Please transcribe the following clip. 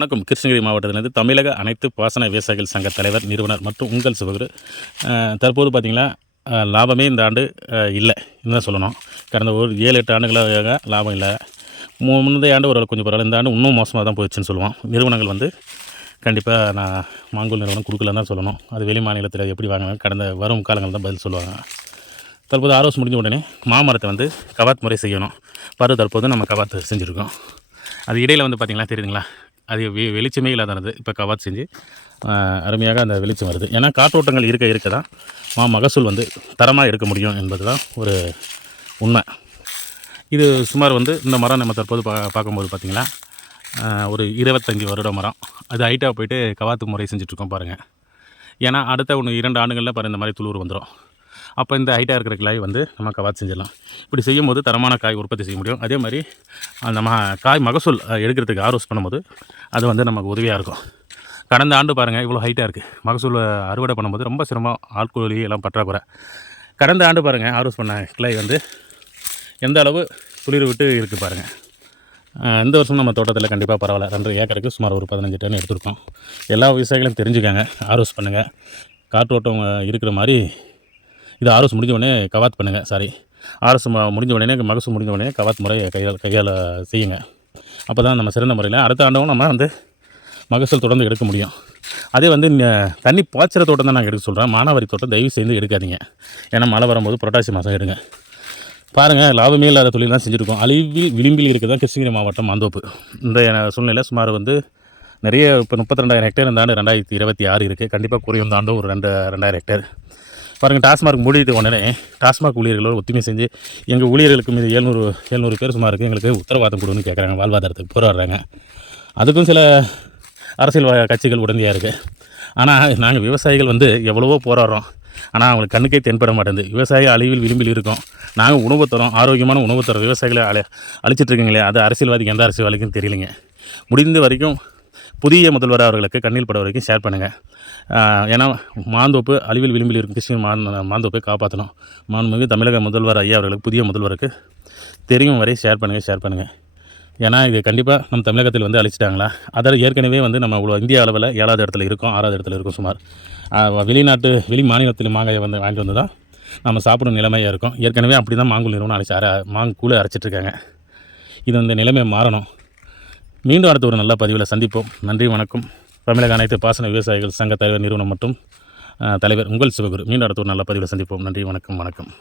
வணக்கம். கிருஷ்ணகிரி மாவட்டத்திலிருந்து தமிழக அனைத்து பாசன விவசாயிகள் சங்க தலைவர், நிறுவனர் மற்றும் உங்கள் சிவகுரு. தற்போது பார்த்தீங்கன்னா, லாபமே இந்த ஆண்டு இல்ல ன்னு தான் சொல்லணும். கடந்த ஒரு 7, 8 ஆண்டுகளாக லாபம் இல்ல. முந்தைய ஆண்டு ஓரளவுக்கு கொஞ்சம் பரவாயில்ல. இந்த ஆண்டு இன்னும் மோசமாக தான் போயிடுச்சுன்னு சொல்லுவோம். நிறுவனங்கள் வந்து கண்டிப்பாக நான் மாங்கோல் நிறுவனம் கொடுக்கலன்னு தான் சொல்லணும். அது வெளி மாநிலத்தில் எப்படி வாங்கினாங்க கடந்த வரும் காலங்கள் தான் பதில் சொல்லுவாங்க. தற்போது ஆர்ஓஎஸ் முடிஞ்ச உடனே மாமரத்தை வந்து கவாத் முறை செய்யணும். தற்போது நம்ம கவாத் செஞ்சுருக்கோம். அது இடையில் வந்து பார்த்திங்கன்னா தெரியுதுங்களா, அது வெளிச்சமே இல்லாதது இப்போ கவாத் செஞ்சு அருமையாக அந்த வெளிச்சம் வருது. ஏன்னா காற்றோட்டங்கள் இருக்க தான் மகசூல் வந்து தரமாக எடுக்க முடியும் என்பது தான் ஒரு உண்மை. இது சுமார் வந்து இந்த மரம் நம்ம தற்போது பார்க்கும்போது பார்த்திங்கன்னா ஒரு 25 வருட மரம். அது ஹைட்டாக போய்ட்டு கவாத்து முறை செஞ்சுட்ருக்கோம் பாருங்கள். ஏன்னா அடுத்த 2 ஆண்டுகளில் பாருங்கள் இந்த மாதிரி துளுர் வந்துடும். அப்போ இந்த ஹைட்டாக இருக்கிற கிளாய் வந்து நம்ம கவாத் செஞ்சிடலாம். இப்படி செய்யும்போது தரமான காய் உற்பத்தி செய்ய முடியும். அதே மாதிரி நம்ம காய் மகசூல் எடுக்கிறதுக்கு ஆர்ஓஎஸ் பண்ணும்போது அது வந்து நமக்கு உதவியாக இருக்கும். கடந்த ஆண்டு பாருங்கள் இவ்வளோ ஹைட்டாக இருக்குது. மகசூல் அறுவடை பண்ணும்போது ரொம்ப சிரமம், ஆட்கூலி எல்லாம் பற்றாக்குறை. கடந்த ஆண்டு பாருங்கள் ஆர்ஓஎஸ் பண்ண கிளை வந்து எந்த அளவு துளிர் விட்டு இருக்குது பாருங்கள். இந்த வருஷம் நம்ம தோட்டத்தில் கண்டிப்பாக பரவாயில்ல. 2 ஏக்கருக்கு சுமார் ஒரு 15 டன் எடுத்துருக்கோம். எல்லா விவசாயிகளும் தெரிஞ்சுக்காங்க, ஆர்ஓஎஸ் பண்ணுங்கள். காற்றோட்டம் இருக்கிற மாதிரி இது ஆர்ஓஎஸ் முடிஞ்ச உடனே கவாத் பண்ணுங்கள். ஆர்ஓஎஸ் முடிஞ்ச உடனே மகசூல் முடிஞ்ச உடனே கவாத் முறையை கையால் செய்யுங்க. அப்போ தான் நம்ம சிறந்த முறையில் அடுத்த ஆண்டும் நம்ம வந்து மகசூல் தொடர்ந்து எடுக்க முடியும். அதே வந்து தண்ணி பாய்ச்சிற தோட்டம் தான் நாங்கள் எடுக்க சொல்கிறேன். மானாவாரி தோட்டம் தயவு செய்து எடுக்காதீங்க. ஏன்னா மழை வரும்போது புரட்டாசி மாதம் எடுங்க. பாருங்கள், லாபமே இல்லாத தொழில் தான் செஞ்சுருக்கோம். அழிவில் விளிம்பில் இருக்கிறது தான் கிருஷ்ணகிரி மாவட்டம் மாந்தோப்பு. இந்த சூழ்நிலை சுமார் வந்து நிறைய இப்போ 32,000 ஹெக்டேர் இந்த ஆண்டு 2026 இருக்குது. கண்டிப்பாக குறையும் இந்த ஆண்டும் ஒரு 2,000 ஹெக்டேர். பாருங்கள், டாஸ்மார்க் மூடிட்டு உடனே டாஸ்மாக் ஊழியர்களோடு ஒத்துமை செஞ்சு எங்கள் ஊழியர்களுக்கு மீது 700 பேர் சுமார் இருக்குது, எங்களுக்கு உத்தரவாதம் கொடுன்னு கேட்குறாங்க. வாழ்வாதாரத்துக்கு போராடுறாங்க. அதுக்கும் சில அரசியல் கட்சிகள் உடனடியாக இருக்குது. ஆனால் நாங்கள் விவசாயிகள் வந்து எவ்வளவோ போராடுறோம். ஆனால் அவங்களுக்கு கண்ணுக்கே தென்பட மாட்டேங்குது. விவசாயி அழிவில் விளிம்பில் இருக்கோம். நாங்கள் உணவு தரோம், ஆரோக்கியமான உணவு தரோம். விவசாயிகளை அழிச்சிட்ருக்கீங்களே, அது அரசியல்வாதிக்கு எந்த அரசியல்வாதிக்கும் தெரியலைங்க. முடிந்த வரைக்கும் புதிய முதல்வர் அவர்களுக்கு கண்ணில் பட வரைக்கும் ஷேர் பண்ணுங்கள். ஏன்னா மாந்தோப்பு அழிவில் விளிம்பில் இருக்கும் கிருஷ்ணகிரி மாந்தோப்பை காப்பாற்றணும். மாண்புமிகு தமிழக முதல்வர் ஐயா அவர்களுக்கு, புதிய முதல்வருக்கு தெரியும் வரை ஷேர் பண்ணுங்கள். ஏன்னா இது கண்டிப்பாக நம்ம தமிழகத்தில் வந்து அழிச்சிட்டாங்களா, அதில் ஏற்கனவே வந்து நம்ம இவ்வளோ இந்திய அளவில் 7வது இடத்துல இருக்கோம், 6வது இடத்துல இருக்கும். சுமார் வெளி மாநிலத்தில் மாங்காயை வந்து வாங்கிட்டு வந்து தான் நம்ம சாப்பிடும் நிலைமையாக இருக்கும். ஏற்கனவே அப்படி தான் மாங்கூல் நிறுவனம் மாங்கூலை அரைச்சிட்ருக்காங்க. இது இந்த நிலைமை மாறணும். மீண்டும் அடுத்த ஒரு நல்ல பதிவில் சந்திப்போம். நன்றி, வணக்கம். தமிழக அனைத்து பாசன விவசாயிகள் சங்க தலைவர், நிறுவனம் மற்றும் தலைவர் உங்கள் சிவகுரு. மீண்டும் அடுத்த ஒரு நல்ல பதிவில் சந்திப்போம். நன்றி, வணக்கம்.